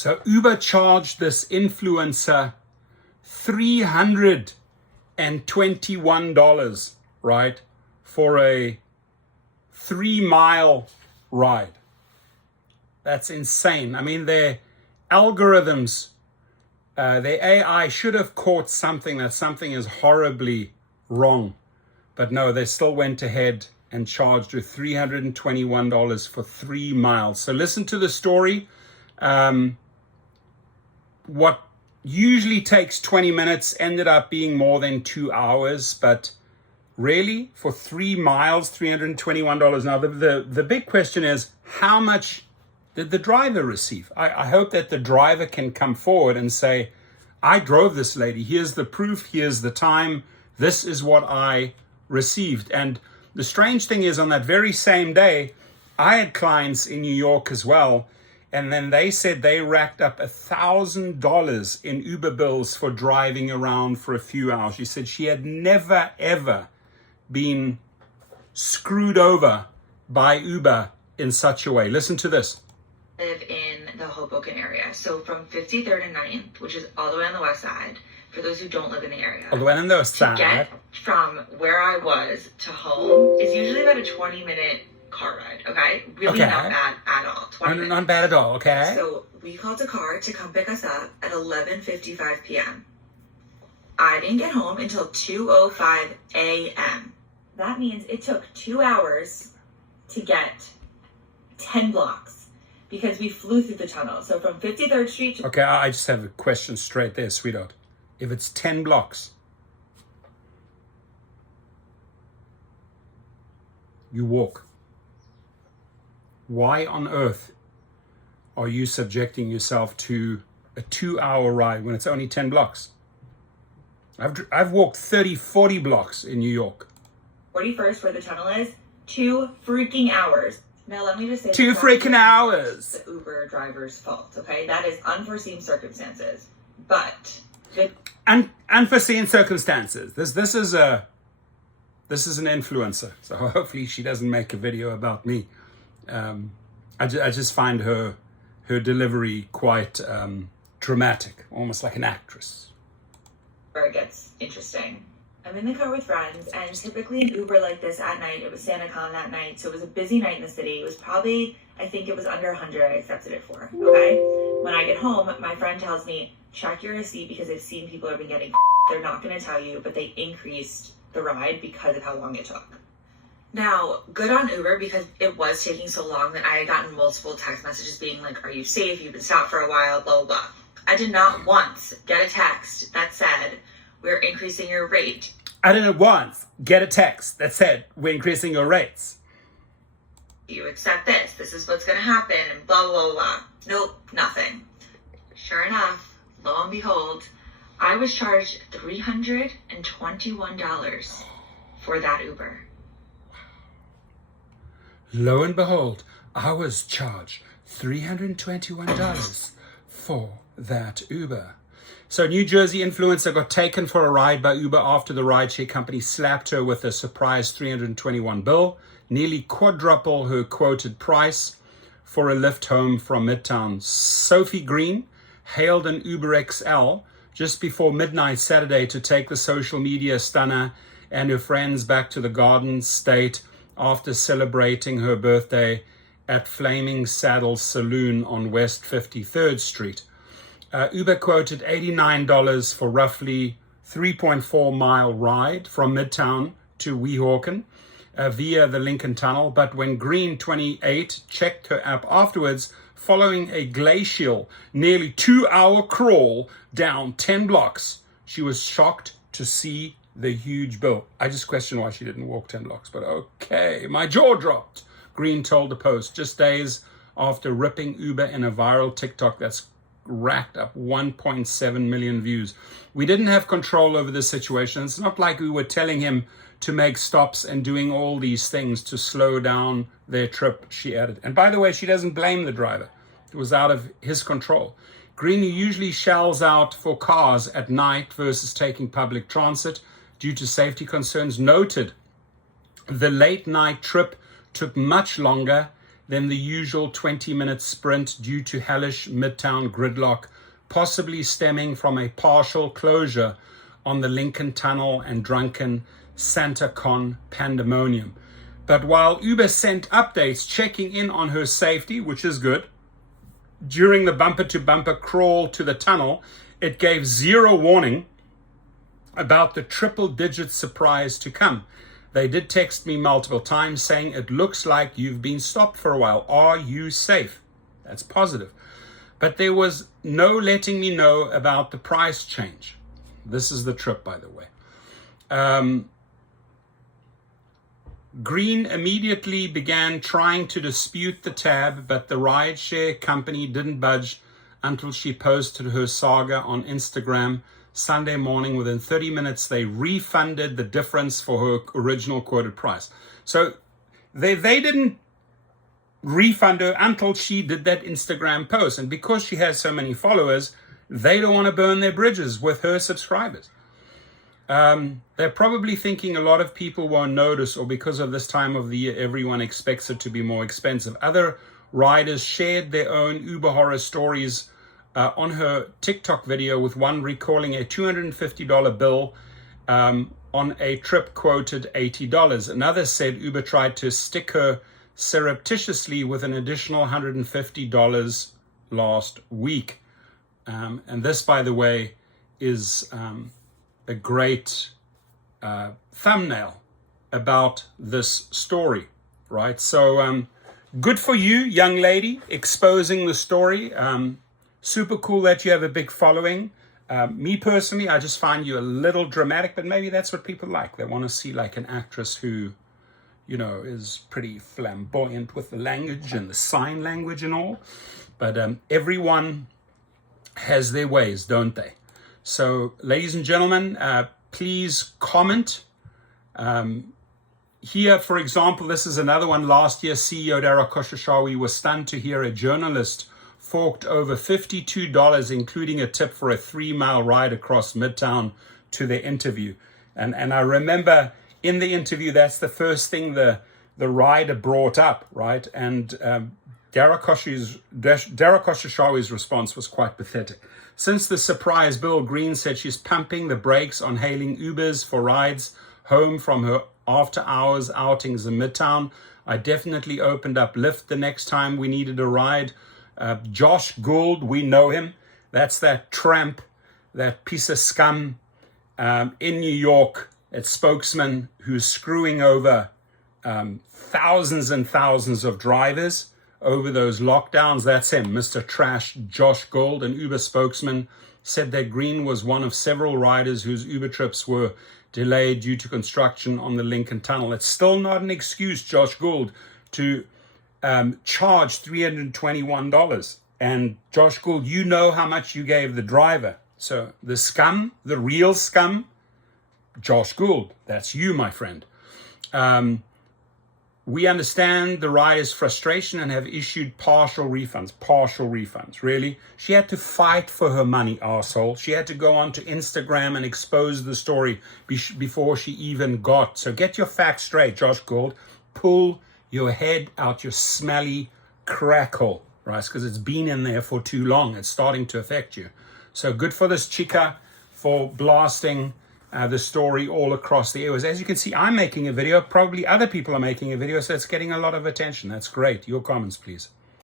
So Uber charged this influencer $321, right, for a 3-mile ride. That's insane. I mean, their algorithms, their AI should have caught something, that something is horribly wrong. But no, they still went ahead and charged her $321 for 3 miles. So listen to the story. What usually takes 20 minutes ended up being more than 2 hours, but really for 3 miles, $321. Now, the big question is, how much did the driver receive? I hope that the driver can come forward and say, I drove this lady. Here's the proof. Here's the time. This is what I received. And the strange thing is, on that very same day, I had clients in New York as well. And then they said they racked up $1,000 in Uber bills for driving around for a few hours. She said she had never, ever been screwed over by Uber in such a way. Listen to this. Live in the Hoboken area. So from 53rd and 9th, which is all the way on the west side, for those who don't live in the area. All the way on the west side. To get from where I was to home is usually about a 20-minute car ride, okay? Really not bad at all. 20 minutes. Not bad at all, okay? So we called a car to come pick us up at 11:55 p.m. I didn't get home until 2:05 a.m. That means it took 2 hours to get 10 blocks because we flew through the tunnel. So from 53rd Street to... Okay, I just have a question straight there, sweetheart. If it's 10 blocks, you walk. Why on earth are you subjecting yourself to a 2-hour ride when it's only 10 blocks? I've walked 30, 40 blocks in New York. 41st, where the tunnel is, 2 freaking hours. Now, let me just say... 2 freaking hours! The Uber driver's fault, okay? That is unforeseen circumstances. But... Unforeseen circumstances. This is an influencer, so hopefully she doesn't make a video about me. I just find her delivery quite dramatic, almost like an actress. Where it gets interesting. I'm in the car with friends, and typically an Uber like this at night, it was SantaCon that night, so it was a busy night in the city. It was probably, I think it was under 100 I accepted it for, okay? When I get home, my friend tells me, check your receipt because I've seen people have been getting they're not going to tell you, but they increased the ride because of how long it took. Now, good on Uber because it was taking so long that I had gotten multiple text messages being like, are you safe? You've been stopped for a while, blah, blah, blah. I did not once get a text that said, we're increasing your rate. I didn't once get a text that said, we're increasing your rates. You accept this. This is what's going to happen, and blah, blah, blah. Nope, nothing. Sure enough, lo and behold, I was charged $321 for that Uber. Lo and behold, I was charged $321 for that Uber. So New Jersey influencer got taken for a ride by Uber after the rideshare company slapped her with a surprise $321 bill, nearly quadruple her quoted price for a lift home from Midtown. Sophie Green hailed an Uber XL just before midnight Saturday to take the social media stunner and her friends back to the Garden State after celebrating her birthday at Flaming Saddle Saloon on West 53rd Street. Uber quoted $89 for roughly 3.4 mile ride from Midtown to Weehawken via the Lincoln Tunnel. But when Green, 28, checked her app afterwards, following a glacial, nearly 2-hour crawl down 10 blocks, she was shocked to see the huge bill. I just question why she didn't walk 10 blocks, but okay. My jaw dropped, Green told the Post, just days after ripping Uber in a viral TikTok that's racked up 1.7 million views. We didn't have control over the situation. It's not like we were telling him to make stops and doing all these things to slow down their trip, she added. And by the way, she doesn't blame the driver. It was out of his control. Green, who usually shells out for cars at night versus taking public transit due to safety concerns, noted the late night trip took much longer, than the usual 20-minute sprint due to hellish midtown gridlock, possibly stemming from a partial closure on the Lincoln Tunnel and drunken SantaCon pandemonium. But while Uber sent updates checking in on her safety, which is good, during the bumper-to-bumper crawl to the tunnel, it gave zero warning about the triple-digit surprise to come. They did text me multiple times saying, it looks like you've been stopped for a while. Are you safe? That's positive. But there was no letting me know about the price change. This is the trip, by the way. Green immediately began trying to dispute the tab, but the rideshare company didn't budge until she posted her saga on Instagram Sunday morning. Within 30 minutes, they refunded the difference for her original quoted price. So they didn't refund her until she did that Instagram post. And because she has so many followers, they don't want to burn their bridges with her subscribers. They're probably thinking a lot of people won't notice, or because of this time of the year, everyone expects it to be more expensive. Other riders shared their own Uber horror stories on her TikTok video, with one recalling a $250 bill on a trip quoted $80. Another said Uber tried to stick her surreptitiously with an additional $150 last week. And this, by the way, is a great thumbnail about this story, right? So good for you, young lady, exposing the story. Super cool that you have a big following. Me personally, I just find you a little dramatic, but maybe that's what people like. They want to see like an actress who, you know, is pretty flamboyant with the language and the sign language and all. But everyone has their ways, don't they? So, ladies and gentlemen, please comment. Here, for example, this is another one. Last year, CEO Dara Khosrowshahi was stunned to hear a journalist forked over $52, including a tip for a 3-mile ride across Midtown to their interview. And I remember in the interview, that's the first thing the rider brought up, right? And Dara Khosrowshahi's response was quite pathetic. Since the surprise bill, Green said she's pumping the brakes on hailing Ubers for rides home from her after-hours outings in Midtown. I definitely opened up LYFT the next time we needed a ride. Josh Gould, we know him. That's that tramp, that piece of scum in New York, that spokesman who's screwing over thousands and thousands of drivers over those lockdowns. That's him, Mr. Trash, Josh Gould. An Uber spokesman said that Green was one of several riders whose Uber trips were delayed due to construction on the Lincoln Tunnel. It's still not an excuse, Josh Gould, to charge $321. And Josh Gould, you know how much you gave the driver. So the scum, the real scum, Josh Gould, that's you, my friend. We understand the rider's frustration and have issued partial refunds. Partial refunds, really? She had to fight for her money, arsehole. She had to go onto Instagram and expose the story before she even got. So get your facts straight, Josh Gould. Pull your head out your smelly crackle, right? Because it's been in there for too long. It's starting to affect you. So good for this chica for blasting the story all across the airways. As you can see, I'm making a video. Probably other people are making a video, so it's getting a lot of attention. That's great. Your comments, please.